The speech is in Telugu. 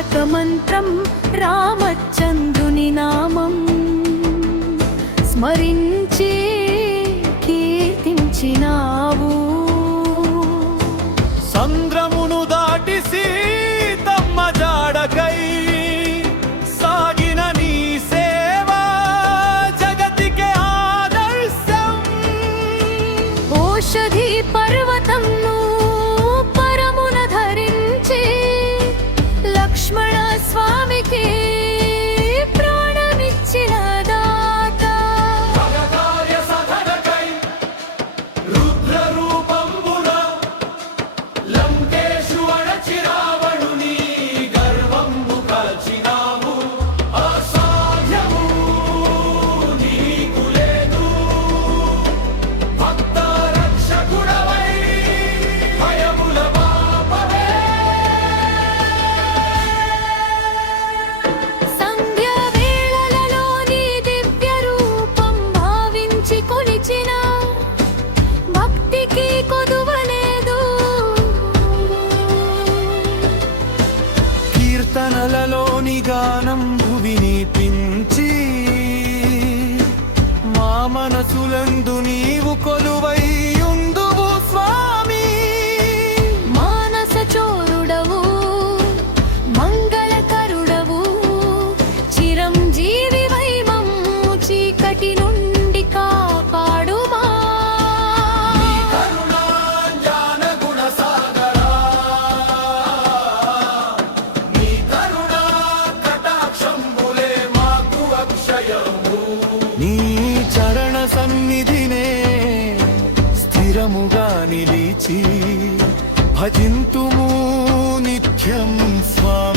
తారక మంత్రం రామచంద్రుని నామం స్మరించి కీర్తించినావు. సంద్రమును దాటి సీతమ్మ జాడకై సాగిన నీ సేవా జగతికే ఆదర్శం. ఓషధి పర్వతంను పరమున ధరించి లక్ష్మణ స్వామికి ప్రాణమిచ్చిన దాత. భగకార్య సాధనకై రుద్ర రూపంబున లంకేశు అణచి రావణుని గర్వంబు కాల్చినావు. అసాధ్యము నీకు లేదు, భక్త రక్షకుడవై భయముల బాపవే. సంధ్య వేళలలో నీ దివ్య రూపం భావించి కొలిచిన భక్తికి కొదువలేదు. కీర్తనలలోని గానం భువిని పించి మా మనసులందు నీవు కొలువై ఉందువు స్వామి. మానస చోరుడవు మంగళకరుడవు చిరంజీవి వైమమ్ము చీకటి నుండి కాపాడుమా. కరుణాంజన గుణ సాగరా, నీ కరుణా కటాక్షంబులే మాకు అక్షయము. నీ చరణ సన్నిధినే స్థిరముగా నిలిచి భజింతుము నిత్యం స్వామి.